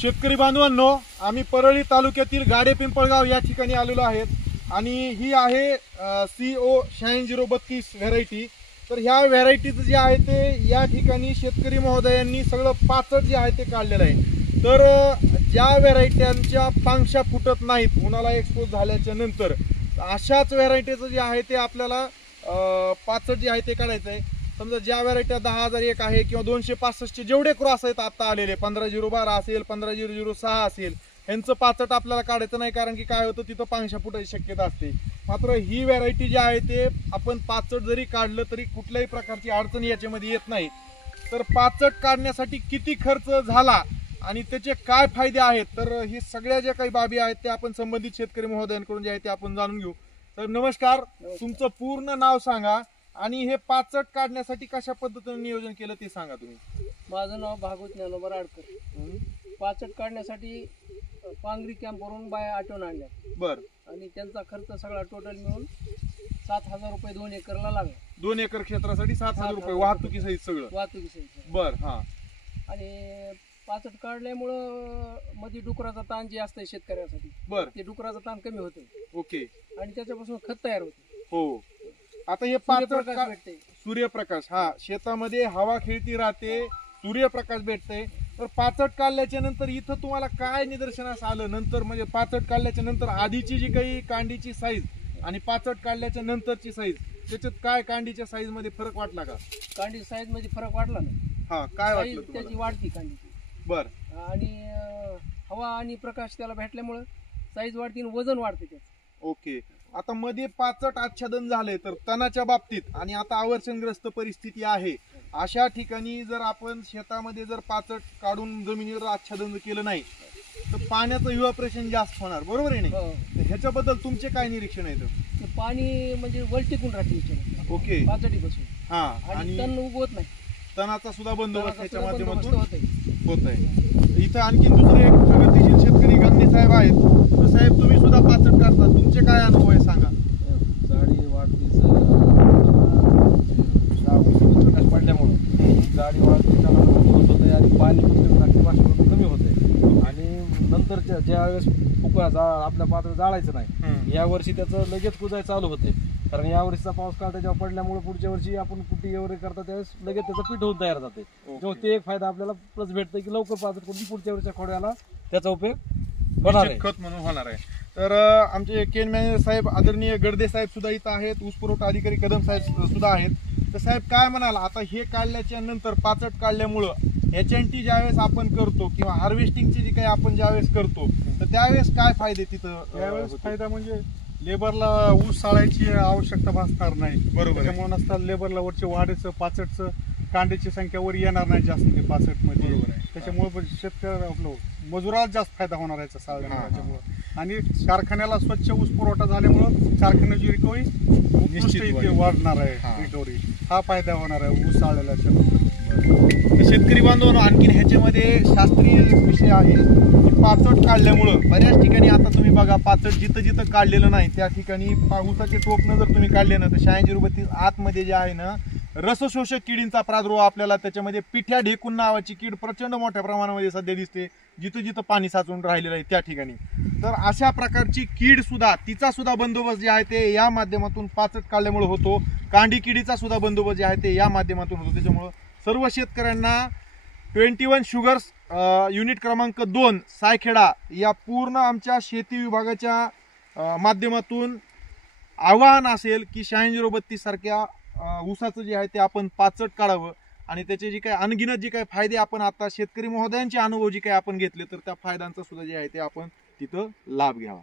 शेतकरी बांधवांनो, आम्ही परळी तालुक्यातील गाडे पिंपळगाव या ठिकाणी आलेलो आहेत आणि ही आहे CO 8632 व्हरायटी। तर ह्या व्हरायटीचं जे आहे ते या ठिकाणी शेतकरी महोदयांनी सगळं पाचट जे आहे ते काढलेलं आहे। तर ज्या व्हरायट्यांच्या पांगशा फुटत नाहीत उन्हाला एक्सपोज झाल्याच्या नंतर, अशाच व्हरायटीचं जे आहे ते आपल्याला पाचट जे आहे ते काढायचं आहे। समजा ज्या व्हरायट्या 10,001 आहे किंवा 265 चे जेवढे क्रॉस आहेत आता आलेले 15-0-12 असेल, 15-0-0-6 असेल, यांचं पाचट आपल्याला काढायचं नाही, कारण की काय होतं तिथं पांगशा फुटायची शक्यता असते। मात्र ही व्हरायटी जी आहे ते आपण पाचट जरी काढलं तरी कुठल्याही प्रकारची अडचण याच्यामध्ये येत नाही। तर पाचट काढण्यासाठी किती खर्च झाला आणि त्याचे काय फायदे आहेत, तर हे सगळ्या ज्या काही बाबी आहेत ते आपण संबंधित शेतकरी महोदयांकडून जे आहे ते आपण जाणून घेऊ। तर नमस्कार, तुमचं पूर्ण नाव सांगा आणि हे पाचट काढण्यासाठी कशा पद्धतीने नियोजन केलं ते सांगा तुम्ही। माझं नाव भागवत ज्ञानोबा आडकर। पाचट काढण्यासाठी पांगरी कॅम्पवरून बाया आटवून आणल्या। बर, आणि त्यांचा खर्च सगळा टोटल मिळून 7,000 रुपये 2 एकरला लागला। 2 एकर क्षेत्रासाठी 7,000 रुपये वाहतुकीसहित सगळं। वाहतुकीसहित। बर, हा। आणि पाचट काढल्यामुळं मध्ये डुकराचा ताण जे असतं शेतकऱ्यासाठी, बर, ते डुकराचा ताण कमी होतो। ओके। आणि त्याच्यापासून खत तयार होते। हो, आता हे पाचट सूर्यप्रकाश भेटते। सूर्यप्रकाश, हा, शेतामध्ये हवा खेळती राहते, सूर्यप्रकाश भेटते। तर पाचट काढल्याच्या नंतर इथं तुम्हाला काय निदर्शनास आलं नंतर, म्हणजे पाचट काढल्याच्या नंतर आधीची जी काही कांडीची साईज आणि पाचट काढल्याच्या नंतरची साईज, त्याच्यात काय कांडीच्या साईज मध्ये फरक वाटला का? कांडी साईज मध्ये फरक वाटला नाही। हा, काय वाटलं साईज त्याची तुम्हाला? वाढती कांडीची। बर, आणि हवा आणि प्रकाश त्याला भेटल्यामुळे साईज वाढते आणि वजन वाढते त्याचं। ओके। आता मध्ये पाचट आच्छादन झाले तर तणाच्या बाबतीत आणि आता आवर्षणग्रस्त परिस्थिती आहे, अशा ठिकाणी जर आपण शेतामध्ये जर पाचट काढून जमिनीवर आच्छादन केलं नाही तर पाण्याचं इव्हॅपोरेशन जास्त होणार, बरोबर आहे नाही? तर ह्याच्याबद्दल तुमचे काय निरीक्षण आहे? ते पाणी म्हणजे वलटिकून राहते ओके, पाचटीपासून। हा, आणि तण उगवत नाही, तणाचा सुद्धा बंदोबस्त तणाचा ह्याच्या सुद्धा माध्यमातून बंदोबस्त होत आहे। इथं आणखी दुसरे एक प्रगतीशील शेतकरी गांधी साहेब आहेत। तर साहेब, तुम्ही सुद्धा पाचट काढता, तुमचे काय अनुभव आहे सांगा? जाडी वाढतीच पडल्यामुळं जाडी वाढती होत होते आणि पाणी बाष्पीभवन कमी होते। आणि नंतरच्या ज्या वेळेस आपल्या पात्र जाळायचं नाही, या वर्षी त्याचं लगेच कुजाय चालू होते, कारण या वर्षीचा पाऊस काळ त्याच्यावर पडल्यामुळे पुढच्या वर्षी आपण कुठे वगैरे करता त्यावेळेस लगेच त्याचं पीठ होऊन तयार जाते। तेव्हा ते एक फायदा आपल्याला प्लस भेटतं की लवकर पाचट करून पुढच्या वर्षीच्या खोड्याला त्याचा उपयोग होणार आहे, खत म्हणून होणार आहे। तर आमचे केन मॅनेजर साहेब आदरणीय गडदे साहेब सुद्धा इथं आहेत, ऊस पुरवठा अधिकारी कदम साहेब सुद्धा आहेत। तर साहेब काय म्हणाल, आता हे काढल्याच्या नंतर पाचट काढल्यामुळं HNT ज्यावेळेस आपण करतो किंवा हार्वेस्टिंगची जी काही आपण ज्यावेळेस करतो तर त्यावेळेस काय फायदे तिथं? त्यावेळेस फायदा म्हणजे लेबरला ऊस साळायची आवश्यकता भासणार नाही, बरोबर। त्यामुळे नसता लेबरला वरचे वाढीचं पाचटचं कांड्याची संख्या वर येणार नाही जास्त ते पाचट मध्ये, बरोबर आहे। त्याच्यामुळे शेतकऱ्याला आपलं मजुराला जास्त फायदा होणार आहे साळल्यामुळे। आणि कारखान्याला स्वच्छ ऊस पुरवठा झाल्यामुळं कारखान्याची रिकव्हरी निश्चित वाढणार आहे, रिकव्हरी हा फायदा होणार आहे ऊस साळल्याच्या। शेतकरी बांधवांनो, आणखीन ह्याच्यामध्ये शास्त्रीय एक विषय आहे की पाचट काढल्यामुळं बऱ्याच ठिकाणी आता तुम्ही बघा, पाचट जिथं जिथं काढलेलं नाही त्या ठिकाणी ऊसाचे टोपणं जर तुम्ही काढले ना तर 8632 आतमध्ये जे आहे ना रसशोषक किडींचा प्रादुर्भाव आपल्याला त्याच्यामध्ये पिठ्या ढेकून नावाची कीड प्रचंड मोठ्या प्रमाणामध्ये सध्या दिसते, जिथं जिथं पाणी साचून राहिलेलं आहे त्या ठिकाणी। तर अशा प्रकारची कीड सुद्धा, तिचा सुद्धा बंदोबस्त जे आहे ते या माध्यमातून पाचट काढल्यामुळे होतो। कांडी किडीचा सुद्धा बंदोबस्त जे आहे ते या माध्यमातून होतो। त्याच्यामुळं सर्व शेतकऱ्यांना 21 शुगर्स युनिट क्रमांक 2 सायखेडा या पूर्ण आमच्या शेती विभागाच्या माध्यमातून आवाहन असेल की 8632 सारख्या ऊसाचं जे आहे ते आपण पाचट काढावं आणि त्याचे जे काही अनगिनत जे काही फायदे आपण आता शेतकरी महोदयांचे अनुभव जे काही आपण घेतले तर त्या फायद्यांचा सुद्धा जे आहे ते आपण तिथं लाभ घ्यावा।